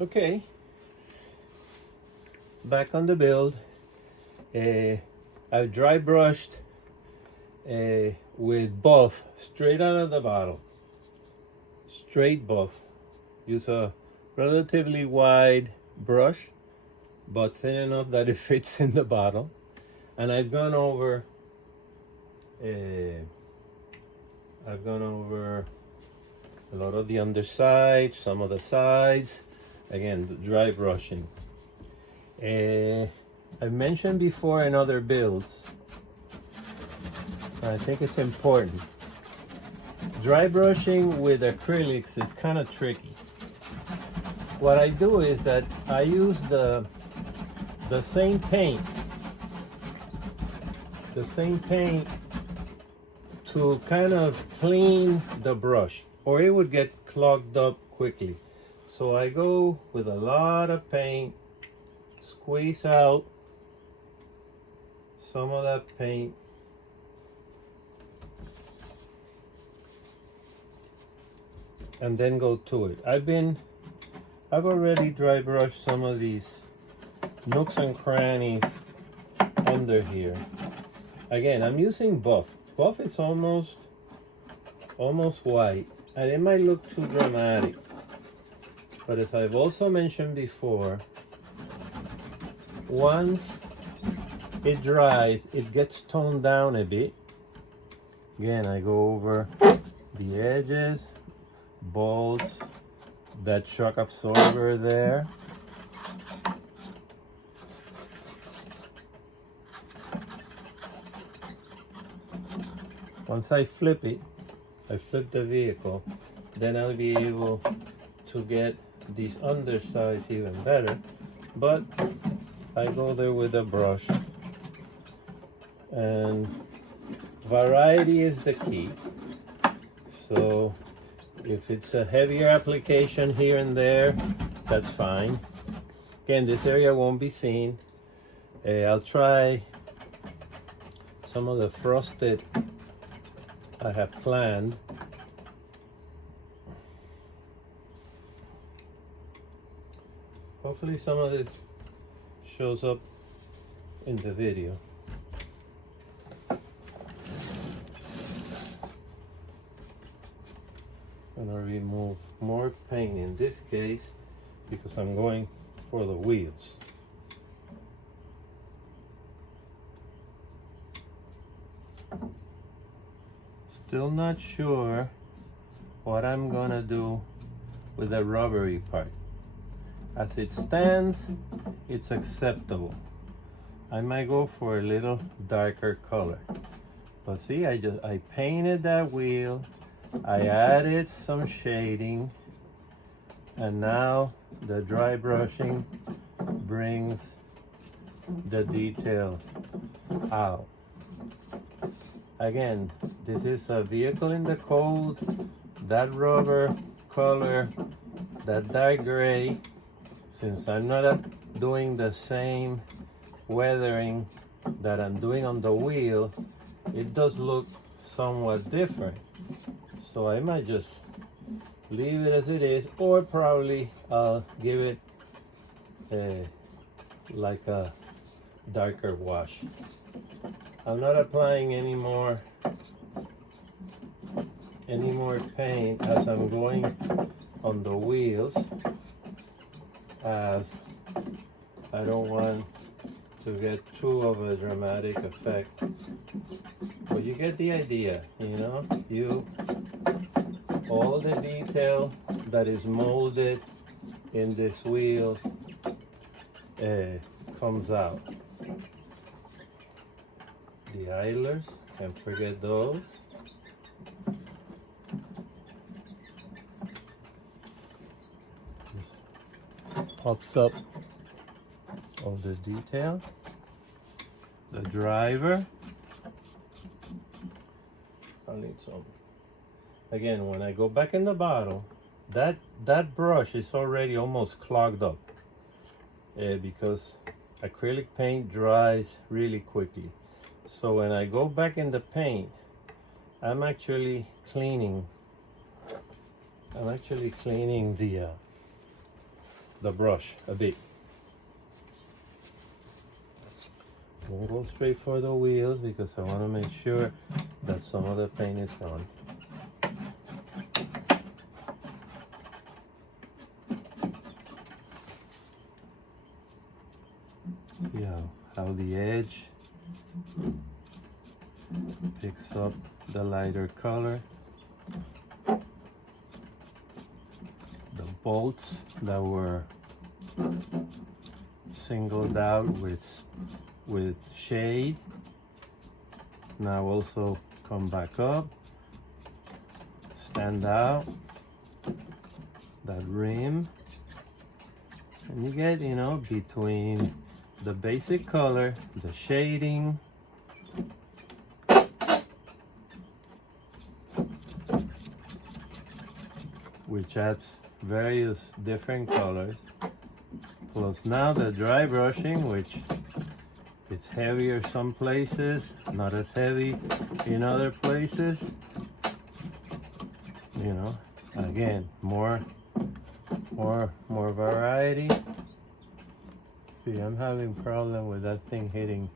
Okay, back on the build. I've dry brushed with buff straight out of the bottle. Straight buff. Use a relatively wide brush, but thin enough that it fits in the bottle. And I've gone over a lot of the underside, some of the sides. Again, the dry brushing. I've mentioned before in other builds, I think it's important. Dry brushing with acrylics is kind of tricky. What I do is that I use the same paint to kind of clean the brush, or it would get clogged up quickly. So I go with a lot of paint, squeeze out some of that paint, and then go to it. I've already dry brushed some of these nooks and crannies under here. Again, I'm using buff. Buff is almost white, and it might look too dramatic. But as I've also mentioned before, once it dries, it gets toned down a bit. Again, I go over the edges, bolts, that shock absorber there. Once I flip it, I flip the vehicle, then I'll be able to get these undersides even better. But I go there with a brush, and variety is the key. So if it's a heavier application here and there, that's fine. Again, this area won't be seen. I'll try some of the frosted I have planned. Hopefully some of this shows up in the video. I'm gonna remove more paint in this case because I'm going for the wheels. Still not sure what I'm gonna do with the rubbery part. As it stands, it's acceptable. I might go for a little darker color. But see, I painted that wheel, I added some shading, and now the dry brushing brings the detail out. Again, this is a vehicle in the cold. That rubber color, that dark gray, since I'm not doing the same weathering that I'm doing on the wheel, it does look somewhat different. So I might just leave it as it is, or probably I'll give it like a darker wash. I'm not applying any more paint as I'm going on the wheels, as I don't want to get too of a dramatic effect. But you get the idea, you know? All the detail that is molded in these wheels comes out. The idlers, can't forget those. Pops up all the detail. The driver. I'll need some. Again, when I go back in the bottle, that brush is already almost clogged up because acrylic paint dries really quickly. So when I go back in the paint, I'm actually cleaning the the brush a bit. Don't go straight for the wheels because I want to make sure that some of the paint is gone. See how the edge picks up the lighter color. The bolts that were singled out with shade now also come back up, stand out, that rim, and you get, you know, between the basic color, the shading, which adds various different colors, plus now the dry brushing, which it's heavier some places, not as heavy in other places. You know, again, more variety. See, I'm having problem with that thing hitting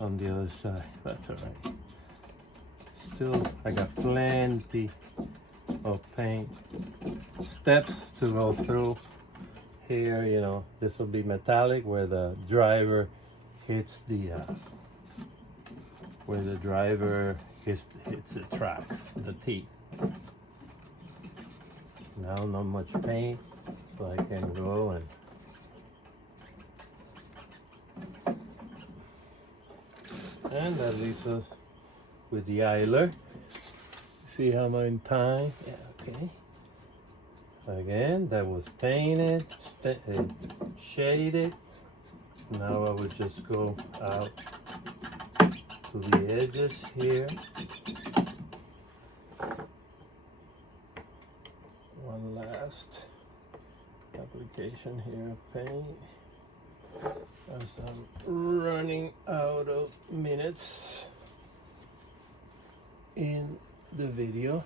on the other side. That's all right. Still, I got plenty of paint steps to go through here. You know, this will be metallic where the driver hits the hits the tracks, the teeth. Now not much paint, so I can go and that leaves us with the idler. See how I'm in time? Yeah, okay. Again, that was painted, shaded. Now I would just go out to the edges here. One last application here of paint as I'm running out of minutes in the video.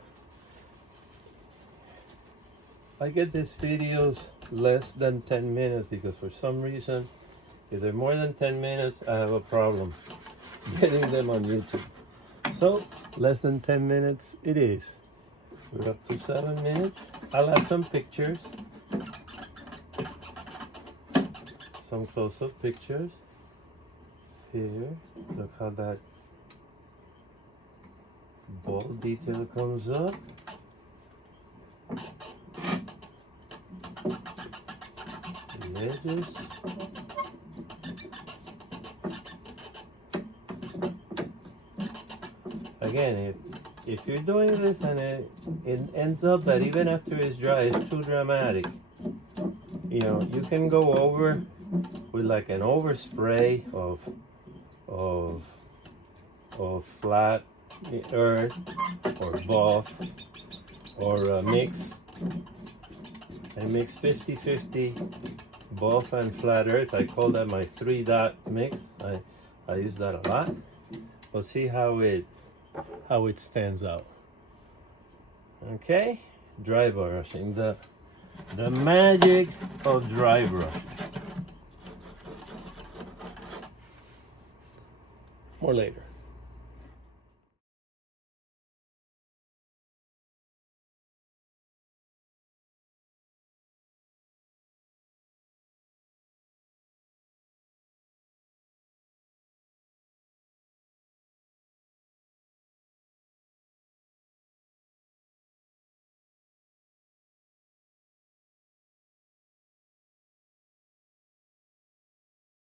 I get these videos less than 10 minutes because for some reason, if they're more than 10 minutes, I have a problem getting them on YouTube. So, less than 10 minutes it is. We're up to 7 minutes. I'll add some pictures. Some close-up pictures. Here, look how that ball detail comes up. The edges. Again, if you're doing this and it ends up that even after it's dry, it's too dramatic, you know, you can go over with like an overspray of flat earth or buff or a mix. I mix 50-50 buff and flat earth. I call that my 3-dot mix. I use that a lot. But see how it stands out. Okay, dry brushing, the magic of dry brushing. More later.